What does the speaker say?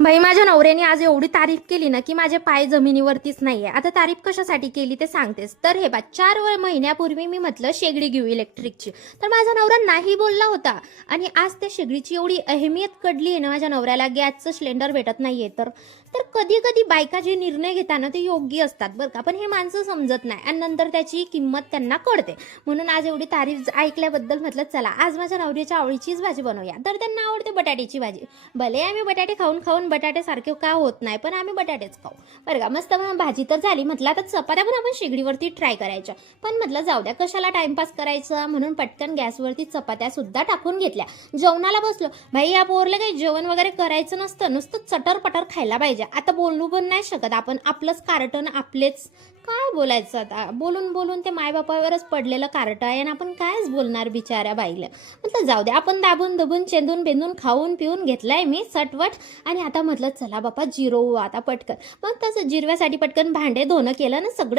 बाई माझ्या नवऱ्याने आज एवढी तारीफ केली ना की माझे पाय जमिनीवरतीच नाहीये. आता तारीफ कशासाठी केली ते सांगतेस. तर हे बा 4 महिन्यापूर्वी मी म्हटलं शेगडी घेऊ इलेक्ट्रिकची, तर माझा नवरा नाही बोलला होता. आणि आज त्या शेगडीची एवढी अहमियत कळली आहे ना माझ्या नवऱ्याला, गॅसचं सिलेंडर भेटत नाहीये तर तर कधी कधी बायका जे निर्णय घेताना ते योग्य असतात बरं का, पण हे माणसं समजत नाही आणि नंतर त्याची किंमत त्यांना कळते. म्हणून आज एवढी तारीफ ऐकल्याबद्दल म्हटलं चला आज माझ्या नवऱ्याच्या आवडीचीच भाजी बनवूया. तर त्यांना आवडते बटाट्याची भाजी. भले आम्ही बटाटे खाऊन खाऊन बटाटे सारखे का होत नाही, पण आम्ही बटाटेच खाऊ बरं का. मस्त भाजी तर झाली. म्हटलं आता चपात्या पण आपण शेगडीवरती ट्राय करायच्या, पण म्हटलं जाऊ द्या कशाला टाइमपास करायचं, म्हणून पटकन गॅसवरती चपात्या सुद्धा टाकून घेतल्या. जेवणाला बसलो. भाई या पोरला काही जेवण वगैरे करायचं नसतं, नुसतं चटर पटर खायला पाहिजे. आता बोलू पण नाही शकत आपण, आपलंच कार्टन आपलेच. काय बोलायचं आता, बोलून बोलून ते मायबापावरच पडलेलं कार्ट आहे आणि आपण कायच बोलणार बिचाऱ्या बाईला. म्हटलं जाऊ दे, आपण दाबून दबून चेंदून बेंदून खाऊन पिऊन घेतलाय मी सटवट. आणि आता म्हटलं चला बापा जिरवू आता पटकन. मग तसं जिरव्यासाठी पटकन भांडे धुणं केलं ना, सगळं